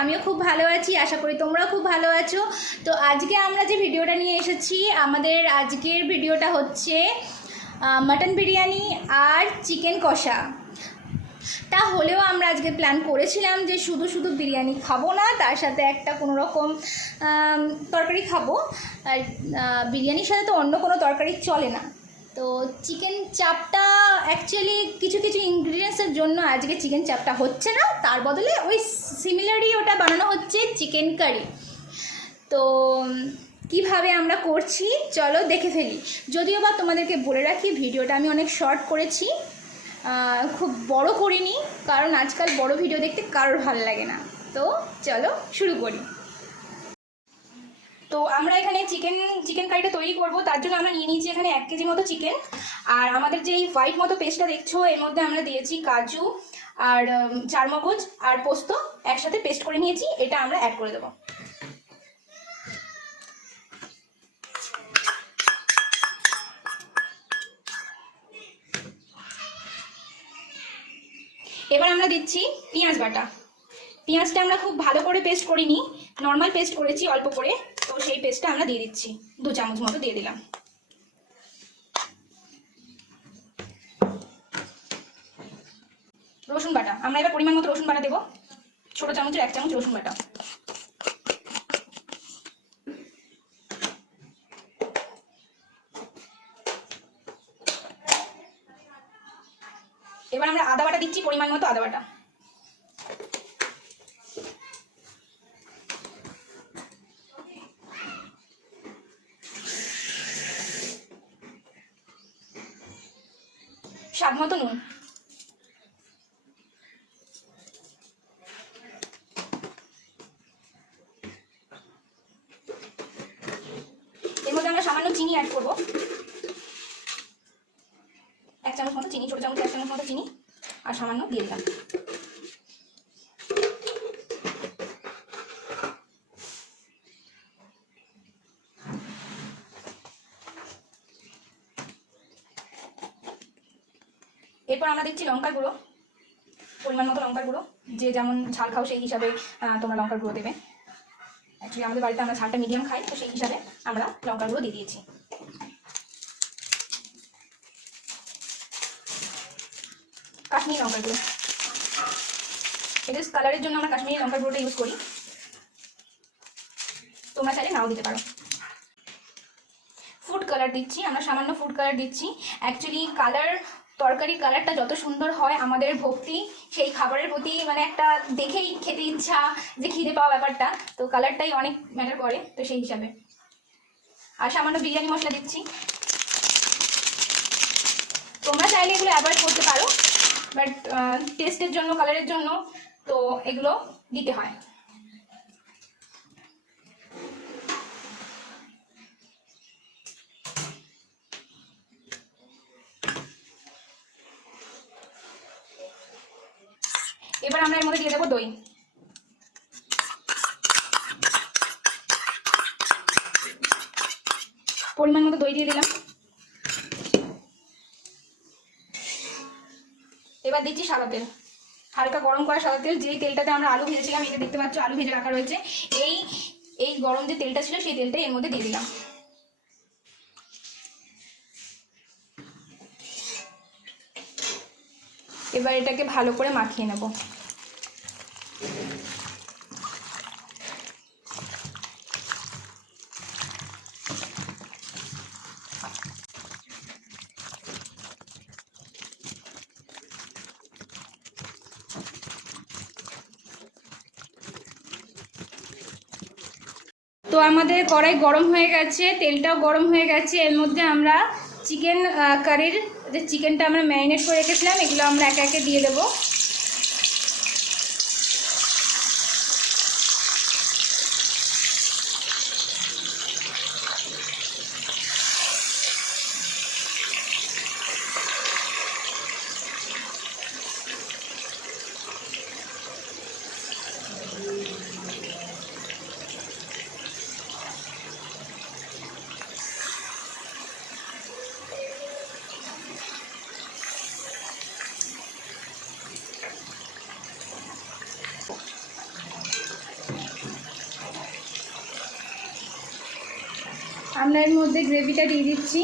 আমিও খুব ভালো আছি, আশা করি তোমরাও খুব ভালো আছো। তো আজকে আমরা যে ভিডিওটা নিয়ে এসেছি, আমাদের আজকের ভিডিওটা হচ্ছে মাটন বিরিয়ানি আর চিকেন কষা। তা হলেও আমরা আজকে প্ল্যান করেছিলাম যে শুধু শুধু বিরিয়ানি খাবো না, তার সাথে একটা কোনো রকম তরকারি খাবো। আর বিরিয়ানির সাথে তো অন্য কোনো তরকারি চলে না। তো চিকেন চাপটা অ্যাকচুয়ালি কিছু কিছু ইনগ্রিডিয়েন্টসের জন্য আজকে চিকেন চাপটা হচ্ছে না, তার বদলে ওই সিমিলারই ওটা বানানো হচ্ছে চিকেন কারি। তো কিভাবে আমরা করছি চলো দেখে ফেলি। যদিও বা তোমাদেরকে বলে রাখি, ভিডিওটা আমি অনেক শর্ট করেছি, খুব বড় করিনি, কারণ আজকাল বড় ভিডিও দেখতে কারোর ভালো লাগে না। তো চলো শুরু করি। তো আমরা এখানে চিকেন কারিটা তৈরি করব, তার জন্য আমরা নিয়ে নিয়েছি এখানে 1 কেজি মতো চিকেন। আর আমাদের যে হোয়াইট মতো পেস্টটা দেখছো, এর মধ্যে আমরা দিয়েছি কাজু আর চারমগজ আর পোস্ত একসাথে পেস্ট করে নিয়েছি, এটা আমরা অ্যাড করে দেবো। এবার আমরা দিচ্ছি পেঁয়াজ বাটা। পেঁয়াজটা আমরা খুব ভালো করে পেস্ট করিনি, নর্মাল পেস্ট করেছি অল্প করে, তো সেই পেস্টটা আমরা দিয়ে দিচ্ছি, 2 চামচ মতো দিয়ে দিলাম। রসুন বাটা আমরা এবার পরিমাণ মতো রসুন বাটা দেবো, ছোট চামচের 1 চামচ রসুন বাটা। এবার আমরা আদা বাটা দিচ্ছি, পরিমাণ মতো আদা বাটা। স্বাদ মতো নুন। এর মধ্যে আমরা সামান্য চিনি অ্যাড করবো, 1 চামচ মতো চিনি, ছোট চামচে 1 চামচ মতো চিনি আর সামান্য দিয়ে দিলাম। এরপর আমরা দিচ্ছি লঙ্কার গুঁড়ো, পরিমাণ মতো লঙ্কার গুঁড়ো, যে যেমন ঝাল খাও সেই হিসাবে তোমরা লঙ্কার গুঁড়ো দেবে। অ্যাকচুয়ালি আমাদের বাড়িতে আমরা ঝালটা মিডিয়াম খাই, তো সেই হিসাবে আমরা লঙ্কার গুঁড়ো দিয়ে দিয়েছি। কাশ্মীরি লঙ্কার গুঁড়ো, এটা কালারের জন্য আমরা কাশ্মীরি লঙ্কার গুঁড়োটা ইউজ করি, তোমরা চাইলে নাও দিতে পারো। ফুড কালার দিচ্ছি আমরা, সামান্য ফুড কালার দিচ্ছি। অ্যাকচুয়ালি তরকারির কালারটা যত সুন্দর হয়, আমাদের ভক্তি সেই খাবারের প্রতি মানে একটা দেখেই খেতে ইচ্ছা, যে খিদে পাওয়া ব্যাপারটা, তো কালারটাই অনেক ম্যাটার করে, তো সেই হিসাবে। আর সামান্য বিরিয়ানি মশলা দিচ্ছি, তোমরা চাইলে এগুলো অ্যাভয়েড করতে পারো, বাট টেস্টের জন্য, কালারের জন্য তো এগুলো দিতে হয়। এবার আমরা এর মধ্যে দিয়ে দেবো দই। পরিমাণ মতো দই দিয়ে দিলাম। এবার দিচ্ছি সাদা তেল, হালকা গরম করা সাদা তেল, যেই তেলটাতে আমরা আলু ভেজেছিলাম, এটা দেখতে পাচ্ছ আলু ভেজে রাখা রয়েছে, এই গরম যে তেলটা ছিল সেই তেলটাই এর মধ্যে দিয়ে দিলাম। এবার এটাকে ভালো করে মাখিয়ে নেব। তো আমাদের কড়াই গরম হয়ে গেছে, তেলটাও গরম হয়ে গেছে, এর মধ্যে আমরা চিকেন কারির যে চিকেনটা আমরা ম্যারিনেট করে রেখেছিলাম, এগুলো আমরা একে একে দিয়ে দেবো। আমরা এর মধ্যে গ্রেভিটা দিয়ে দিচ্ছি।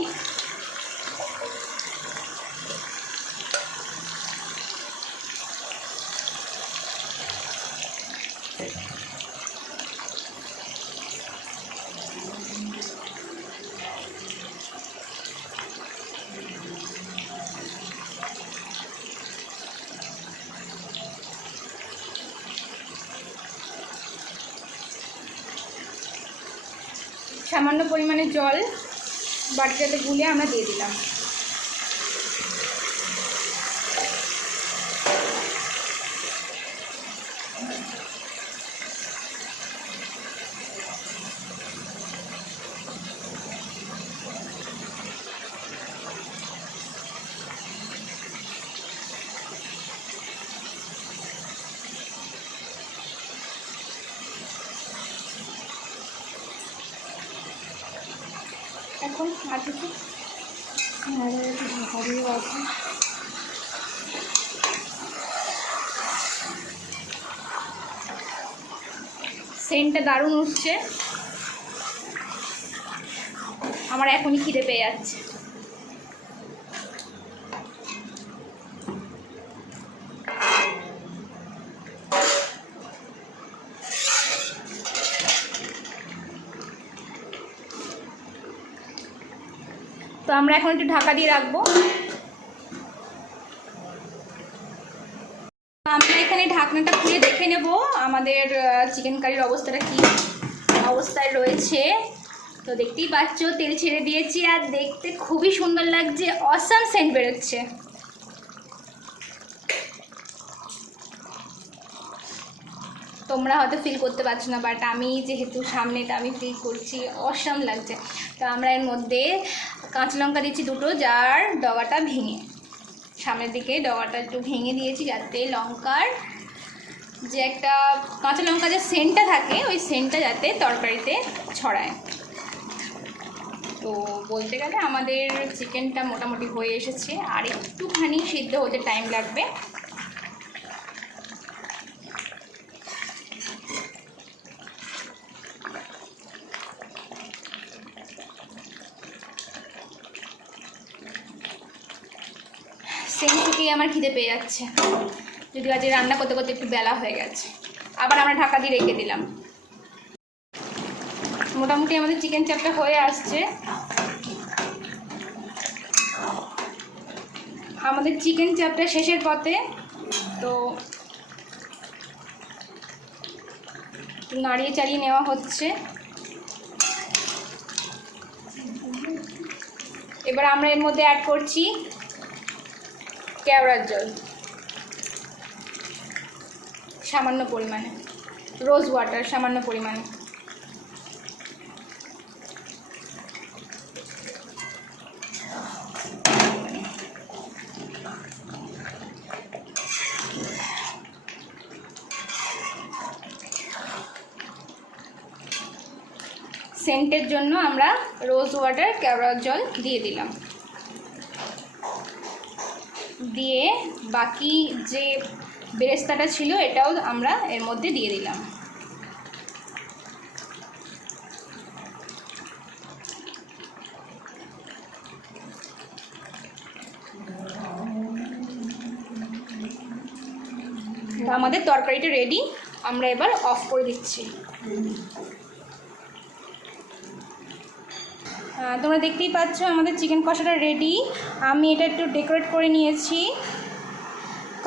সামান্য পরিমাণে জল বাটিটাতে গুলে আমরা দিয়ে দিলাম। এখন মাটিতে ঢাকা দিয়ে রাখি। সেন্টটা দারুণ উঠছে, আমার এখনই খিদে পেয়ে যাচ্ছে। তো আমরা এখন একটু ঢাকা দিয়ে রাখবো। আমরা এখানে ঢাকনাটা খুলে দেখে নেব আমাদের চিকেন কারির অবস্থাটা কী অবস্থায় রয়েছে। তো দেখতেই পাচ্ছ তেল ছেড়ে দিয়েছি আর দেখতে খুবই সুন্দর লাগছে, অসাম সেন্ট বেরোচ্ছে। তোমরা হয়তো ফিল করতে পারছো না, বাট আমি যেহেতু সামনেটা আমি ফিল করছি, অসাম লাগছে। তো আমরা এর মধ্যে কাঁচা লঙ্কা দিচ্ছি দুটো, যার ডগাটা ভেঙে, সামনের দিকে ডগাটা একটু ভেঙে দিয়েছি যাতে লঙ্কার যে একটা কাঁচা লঙ্কা যে সেন্টটা থাকে ওই সেন্টটা যাতে তরকারিতে ছড়ায়। তো বলতে গেলে আমাদের চিকেনটা মোটামুটি হয়ে এসেছে, আর একটুখানি সিদ্ধ হতে টাইম লাগবে। সেন্ট শুকিয়ে আমার খিদে পেয়ে যাচ্ছে, যদি আজকে রান্না করতে করতে একটু বেলা হয়ে গেছে। আবার আমরা ঢাকা দিয়ে রেখে দিলাম। মোটামুটি আমাদের চিকেন চাপটা হয়ে আসছে। আমাদের চিকেন চাপটা শেষের পথে, তো নাড়িয়ে চাড়িয়ে নেওয়া হচ্ছে। এবার আমরা এর মধ্যে অ্যাড করছি কেওড়ার জল সামান্য পরিমাণে, রোজ ওয়াটার সামান্য পরিমাণে। সেন্টের জন্য আমরা রোজ ওয়াটার কেওড়ার জল দিয়ে দিলাম, দিয়ে বাকি যে বেরেস্তাটা ছিল এটাও আমরা এর মধ্যে দিয়ে দিলাম। আমাদের তরকারিটা রেডি, আমরা এবার অফ করে দিচ্ছি। তোমরা দেখতেই পাচ্ছ আমাদের চিকেন কষাটা রেডি। আমি এটা একটু ডেকোরেট করে নিয়েছি।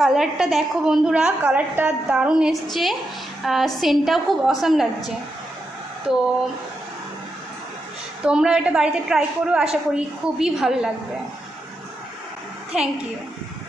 কালারটা দেখো বন্ধুরা, কালারটা দারুণ এসছে, সেন্টটাও খুব অসাম লাগছে। তো তোমরা এটা বাড়িতে ট্রাই করো, আশা করি খুবই ভালো লাগবে। Thank you.